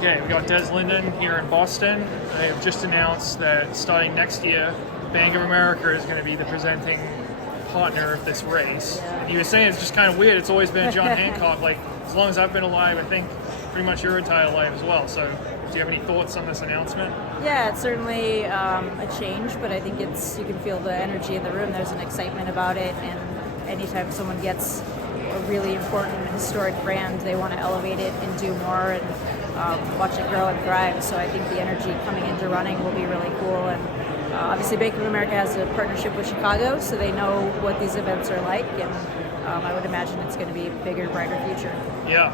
Okay, we got Des Linden here in Boston. They have just announced that starting next year, Bank of America is going to be the presenting partner of this race. And you were saying it's just kind of weird. It's always been John Hancock. Like, as long as I've been alive, I think pretty much your entire life as well. So, do you have any thoughts on this announcement? Yeah, it's certainly a change, but I think you can feel the energy in the room. There's an excitement about it, and anytime someone gets a really important historic brand, they want to elevate it and do more and watch it grow and thrive. So I think the energy coming into running will be really cool. And obviously Bank of America has a partnership with Chicago, so they know what these events are like, and I would imagine it's going to be a bigger, brighter future. Yeah.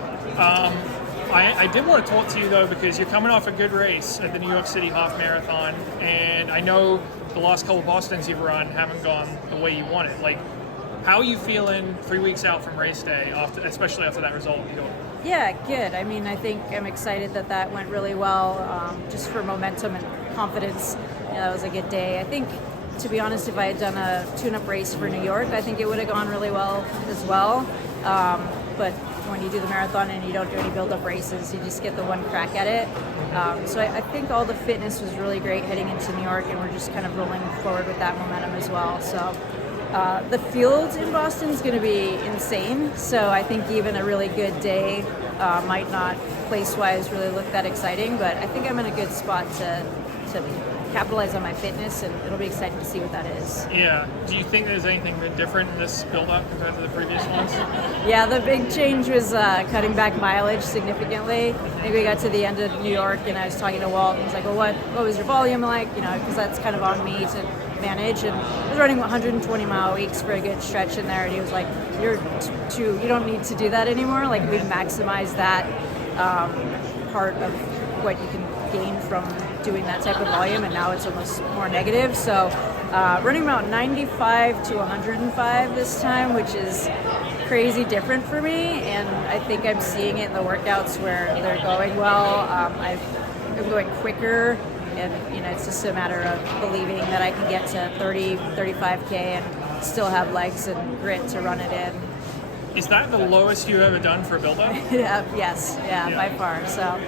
I did want to talk to you, though, because you're coming off a good race at the New York City Half Marathon, and I know the last couple of Bostons you've run haven't gone the way you wanted. Like, how are you feeling 3 weeks out from race day, especially after that result in New York? Yeah, good. I mean, I think I'm excited that went really well, just for momentum and confidence. That was a good day. I think, to be honest, if I had done a tune-up race for New York, I think it would have gone really well as well. But when you do the marathon and you don't do any build-up races, you just get the one crack at it. So I think all the fitness was really great heading into New York, and we're just kind of rolling forward with that momentum as well. So the field in Boston is going to be insane. So I think even a really good day might not place-wise really look that exciting, but I think I'm in a good spot to capitalize on my fitness, and it'll be exciting to see what that is. Yeah. Do you think there's anything different in this build-up compared to the previous ones? Yeah, the big change was cutting back mileage significantly. I think we got to the end of New York, and I was talking to Walt, and he's like, well, what was your volume like? You know, because that's kind of on me to manage. And I was running 120-mile weeks for a good stretch in there, and he was like, you don't need to do that anymore. Like, we've maximized that part of what you can gain from doing that type of volume, and now it's almost more negative. So running about 95 to 105 this time, which is crazy different for me, and I think I'm seeing it in the workouts where they're going well. I'm going quicker, and it's just a matter of believing that I can get to 30, 35K and still have legs and grit to run it in. Is that the lowest you've ever done for a build-up? Yes, by far. So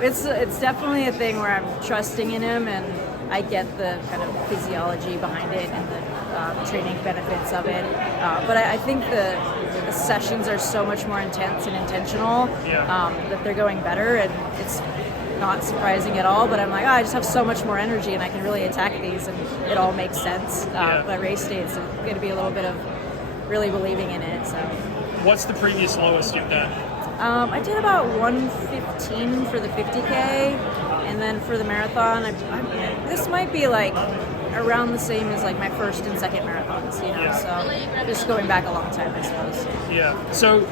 it's definitely a thing where I'm trusting in him, and I get the kind of physiology behind it and the training benefits of it. But I think the sessions are so much more intense and intentional that they're going better, and it's not surprising at all. But I'm like, I just have so much more energy, and I can really attack these, and it all makes sense. But race day, it's going to be a little bit of really believing in it. So, what's the previous lowest you've done? I did about 115 for the 50K, and then for the marathon, this might be like around the same as like my first and second marathons, so just going back a long time, I suppose. Yeah. So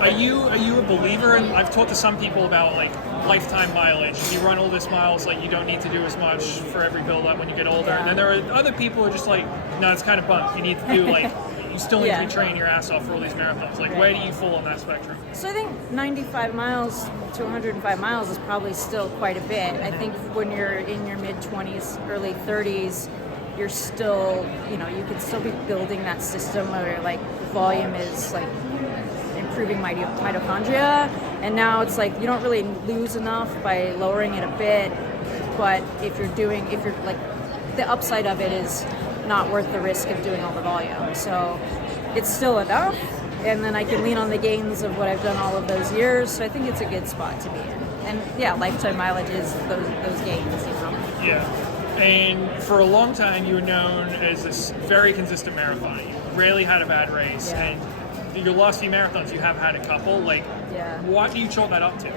are you a believer in, I've talked to some people about like lifetime mileage. You run all this miles, like you don't need to do as much for every build-up when you get older. And then there are other people who are just like, no, it's kind of bunk. You need to do like, you still need to be training your ass off for all these marathons. Like, where do you fall on that spectrum? So I think 95 miles to 105 miles is probably still quite a bit. I think when you're in your mid-20s, early 30s, you're still, you can still be building that system where like volume is like improving mitochondria, and now it's like you don't really lose enough by lowering it a bit, but if you're like, the upside of it is not worth the risk of doing all the volume. So it's still enough, and then I can lean on the gains of what I've done all of those years. So I think it's a good spot to be in. And lifetime mileage is those gains, Yeah. And for a long time, you were known as this very consistent marathoner. You rarely had a bad race. Yeah. And your last few marathons, you have had a couple. Like, what do you chalk that up to?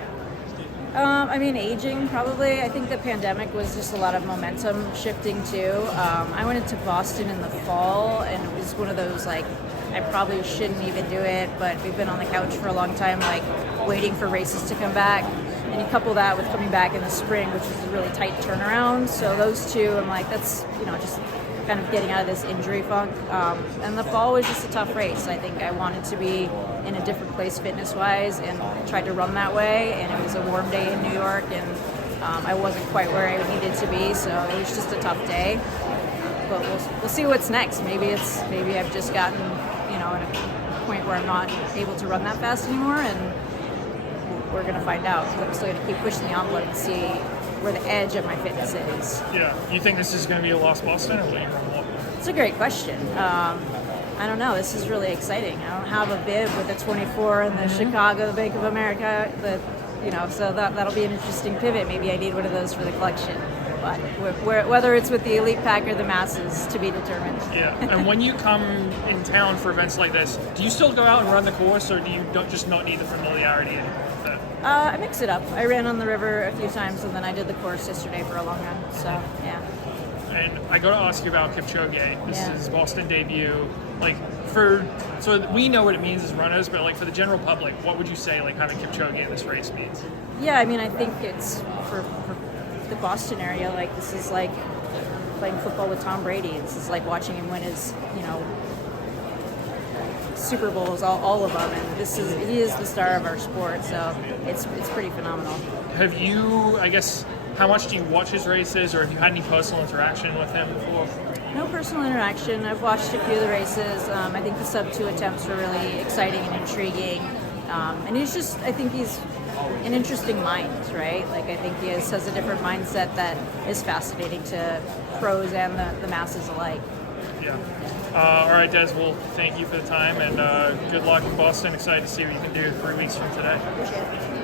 Aging, probably. I think the pandemic was just a lot of momentum shifting too. I went into Boston in the fall, and it was one of those, like, I probably shouldn't even do it, but we've been on the couch for a long time, like, waiting for races to come back. And you couple that with coming back in the spring, which was a really tight turnaround. So those two, I'm like, that's, just kind of getting out of this injury funk. And the fall was just a tough race. I think I wanted to be in a different place fitness-wise, and tried to run that way. And it was a warm day in New York, and I wasn't quite where I needed to be, so it was just a tough day. But we'll see what's next. Maybe I've just gotten, at a point where I'm not able to run that fast anymore, and we're going to find out. 'Cause I'm still going to keep pushing the envelope and see where the edge of my fitness is. Yeah. You think this is going to be a lost Boston, or will you run more? It's a great question. I don't know. This is really exciting. I don't have a bib with the 24 and the Chicago, the Bank of America. So that'll be an interesting pivot. Maybe I need one of those for the collection. But whether it's with the elite pack or the masses, to be determined. Yeah. And when you come in town for events like this, do you still go out and run the course, or do you just not need the familiarity with that? I mix it up. I ran on the river a few times, and then I did the course yesterday for a long run. So yeah. And I got to ask you about Kipchoge. This is his Boston debut. So we know what it means as runners, but like for the general public, what would you say like having Kipchoge in this race means? Yeah, I mean, I think it's for the Boston area. Like this is like playing football with Tom Brady. This is like watching him win his, Super Bowls, all of them. And he is the star of our sport. So it's pretty phenomenal. Have you? I guess. How much do you watch his races, or have you had any personal interaction with him before? No personal interaction. I've watched a few of the races. I think the sub-2 attempts were really exciting and intriguing. And I think he's an interesting mind, right? Like, I think he has a different mindset that is fascinating to pros and the masses alike. Yeah. All right, Des, well, thank you for the time, and good luck in Boston. Excited to see what you can do 3 weeks from today. Appreciate it.